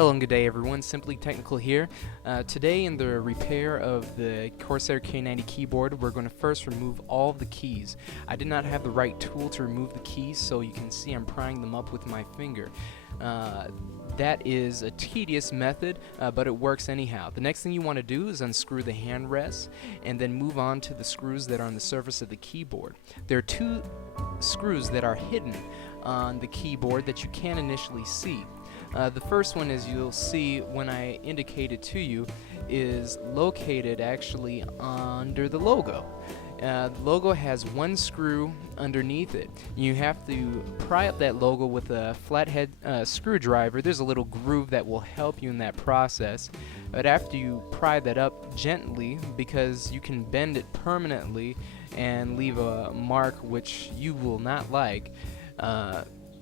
Hello and good day everyone, Simply Technical here. Today in the repair of the Corsair K90 keyboard, we're going to first remove all of the keys. I did not have the right tool to remove the keys, so you can see I'm prying them up with my finger. That is a tedious method, but it works anyhow. The next thing you want to do is unscrew the hand rests and then move on to the screws that are on the surface of the keyboard. There are two screws that are hidden on the keyboard that you can't initially see. The first one, as you'll see when I indicate it to you, is located actually under the logo. The logo has one screw underneath it. You have to pry up that logo with a flathead screwdriver. There's a little groove that will help you in that process. But after you pry that up gently, because you can bend it permanently and leave a mark which you will not like,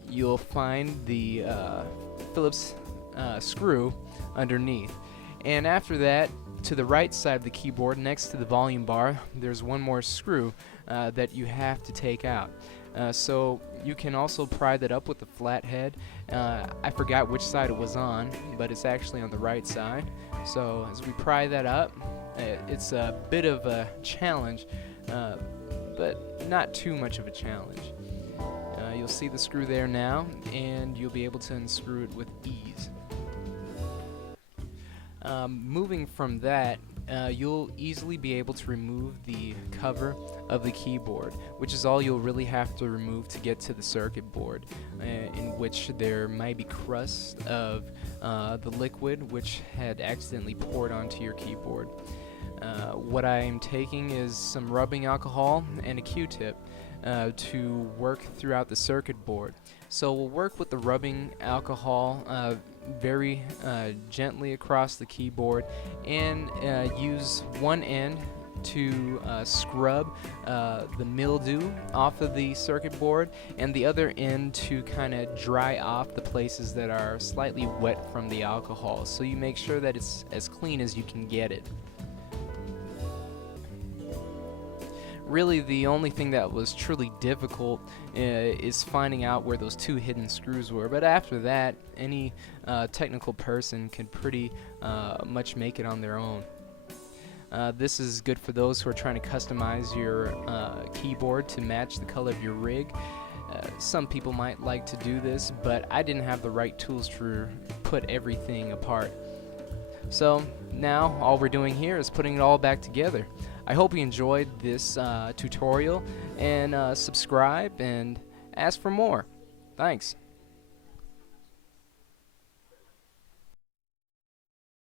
you'll find the Phillips screw underneath. And after that, to the right side of the keyboard next to the volume bar, there's one more screw that you have to take out. So you can also pry that up with the flathead. I forgot which side it was on, but it's actually on the right side. So as we pry that up, it's a bit of a challenge, but not too much of a challenge. You'll see the screw there now, and you'll be able to unscrew it with ease. Moving from that, you'll easily be able to remove the cover of the keyboard, which is all you'll really have to remove to get to the circuit board, in which there might be crust of the liquid which had accidentally poured onto your keyboard. What I'm taking is some rubbing alcohol and a Q-tip to work throughout the circuit board. So we'll work with the rubbing alcohol very gently across the keyboard, and use one end to scrub the mildew off of the circuit board, and the other end to kind of dry off the places that are slightly wet from the alcohol, so you make sure that it's as clean as you can get it. Really, the only thing that was truly difficult is finding out where those two hidden screws were, but after that, any technical person can pretty much make it on their own. This is good for those who are trying to customize your keyboard to match the color of your rig. Some people might like to do this, but I didn't have the right tools to put everything apart. So now all we're doing here is putting it all back together. I hope you enjoyed this tutorial, and subscribe and ask for more. Thanks.